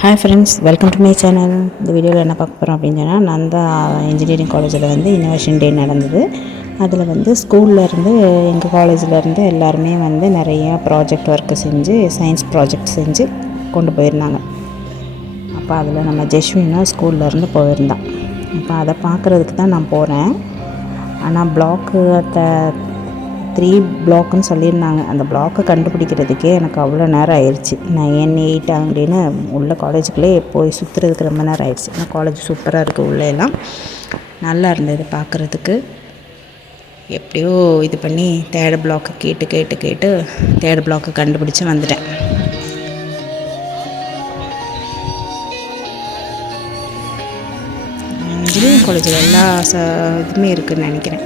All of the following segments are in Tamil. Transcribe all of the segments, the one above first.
Hi friends, welcome to my channel. இந்த வீடியோவில் என்ன பார்க்க போகிறோம் அப்படின்னு சொன்னால், நந்தா இன்ஜினியரிங் காலேஜில் இன்னோவேஷன் டே நடந்தது. அதில் ஸ்கூல்லேருந்து எங்கள் காலேஜிலேருந்து எல்லாருமே நிறையா ப்ராஜெக்ட் ஒர்க்கு செஞ்சு சயின்ஸ் ப்ராஜெக்ட் செஞ்சு கொண்டு போயிருந்தாங்க. அப்போ அதில் நம்ம ஜெஸ்வினும் ஸ்கூல்லேருந்து போயிருந்தான். அப்போ அதை பார்க்குறதுக்கு தான் நான் போகிறேன். ஆனால் பிளாக்கு 3 பிளாக்குன்னு சொல்லியிருந்தாங்க. அந்த பிளாக்கை கண்டுபிடிக்கிறதுக்கே எனக்கு அவ்வளோ நேரம் ஆயிடுச்சு. 9, 8 அப்படின்னு உள்ள காலேஜுக்குள்ளே போய் சுற்றுறதுக்கு ரொம்ப நேரம் ஆயிடுச்சு. ஆனால் காலேஜ் சூப்பராக இருக்குது, உள்ளே எல்லாம் நல்லா இருந்தது பார்க்குறதுக்கு. எப்படியோ இது பண்ணி 3rd பிளாக்கை கேட்டு 3rd பிளாக்கை கண்டுபிடிச்சி வந்துட்டேன். இன்ஜினியரிங் காலேஜில் எல்லா இதுவுமே இருக்குதுன்னு நினைக்கிறேன்.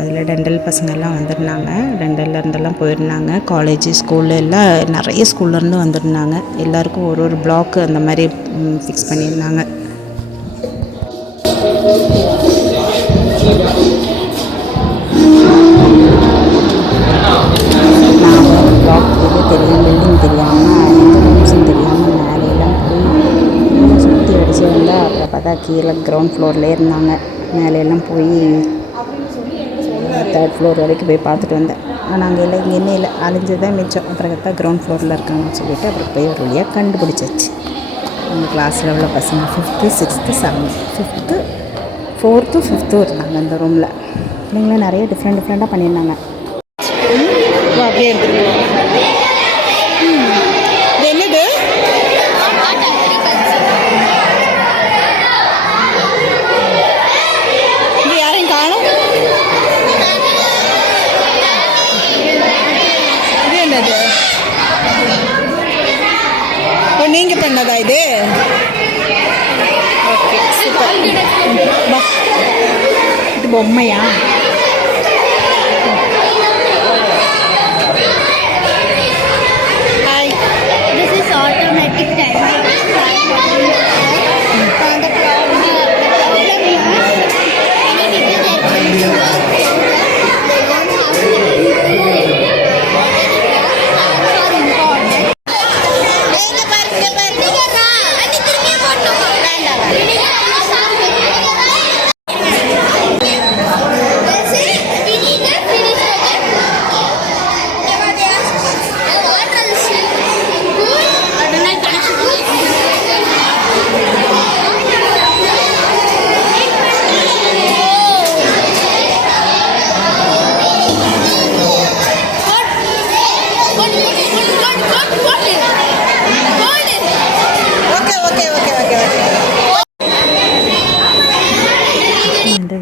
அதில் டெண்டல் பசங்கள்லாம் வந்துருந்தாங்க. டெண்டல்லேருந்தெல்லாம் போயிருந்தாங்க. காலேஜு ஸ்கூலு எல்லாம் நிறைய ஸ்கூல்லேருந்து வந்துருந்தாங்க. எல்லாருக்கும் ஒரு பிளாக்கு அந்த மாதிரி ஃபிக்ஸ் பண்ணியிருந்தாங்க. நான் ஒரு பிளாக் தெரியும், பில்டிங் தெரியாமல், எந்த ரூம்ஸும் தெரியாமல் மேலையெல்லாம் போய் சுற்றி அடித்து வந்தால் அப்புறம் பார்த்தா கீழே கிரவுண்ட் ஃப்ளோர்லேயே இருந்தாங்க. மேலையெல்லாம் போய் 3rd ஃப்ளோர் வரைக்கும் போய் பார்த்துட்டு வந்தேன். ஆனால் அங்கே இல்லை, இங்கே என்ன இல்லை, அழிஞ்சதான் மிச்சம். அப்புறம் பார்த்தா கிரவுண்ட் ஃப்ளோரில் இருக்காங்கன்னு சொல்லிவிட்டு அப்புறம் போய் ஒரு வழியாக கண்டுபிடிச்சாச்சு. எங்கள் கிளாஸில் உள்ள பசங்க 5th, 6th, 7th, 5th, 4th, 5th இருந்தாங்க அந்த ரூமில். பிள்ளைங்களும் நிறைய டிஃப்ரெண்ட்டாக பண்ணியிருந்தாங்க. அப்படியே என்னது யாரையும் காணும். நீங்கள் பண்ணதா இது? Okay, super. இது பொம்மையா? Hi, this is automatic timer.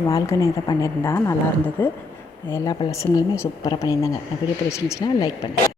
வால்கனி இதை பண்ணியிருந்தா நல்லா இருந்தது. எல்லா பசங்களுமே சூப்பராக பண்ணியிருந்தாங்க. வீடியோ பிடிச்சிருந்துச்சுன்னா லைக் பண்ணுங்கள்.